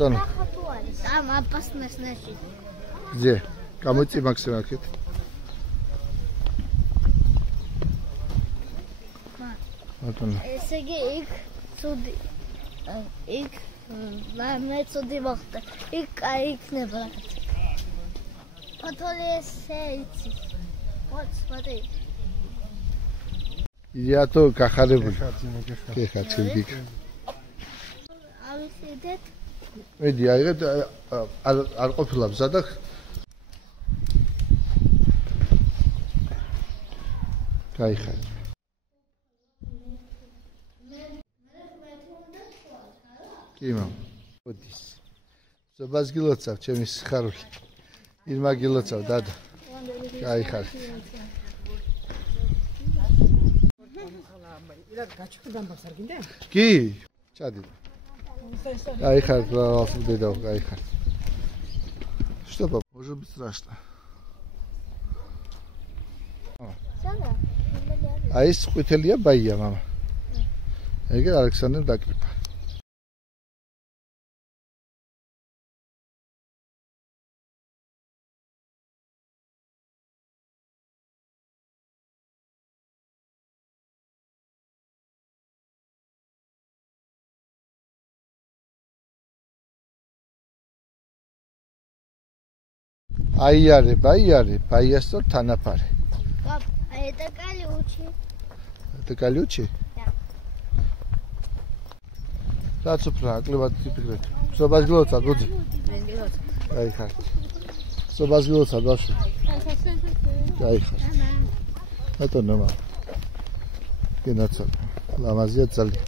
Ладно. Там опасность значит. Где? Кому идти, Максим, акит? Ладно. Сергей, их суди. Их, не суди вахта. Их не брат. Потом сейти. Вот, смотри. Я то кахаребу. Кехачилдик. А вы сидите? Эди, არ ყოფილა მზა და გაიხარე. კი მამ. ოდის. ზობას გილოცავ, ჩემი სიხარული. ირმა გილოცავ, დადა. გაიხარე. კი, ჩადი. Кайхар, пожалуйста, дедов, кайхар. Что, папа? Может быть страшно. А есть скутелья байя, мама. Егер Александр Дакрипа. Айяре, байясто танапаре. Пап, а это колючий. Это колючий? Да. Рацупра, клеват типикрет. Собас глоца, дудзи. Айхар. Собас глоца, даши. Айхар. Это нормально. Кинацал. Ламазия цали.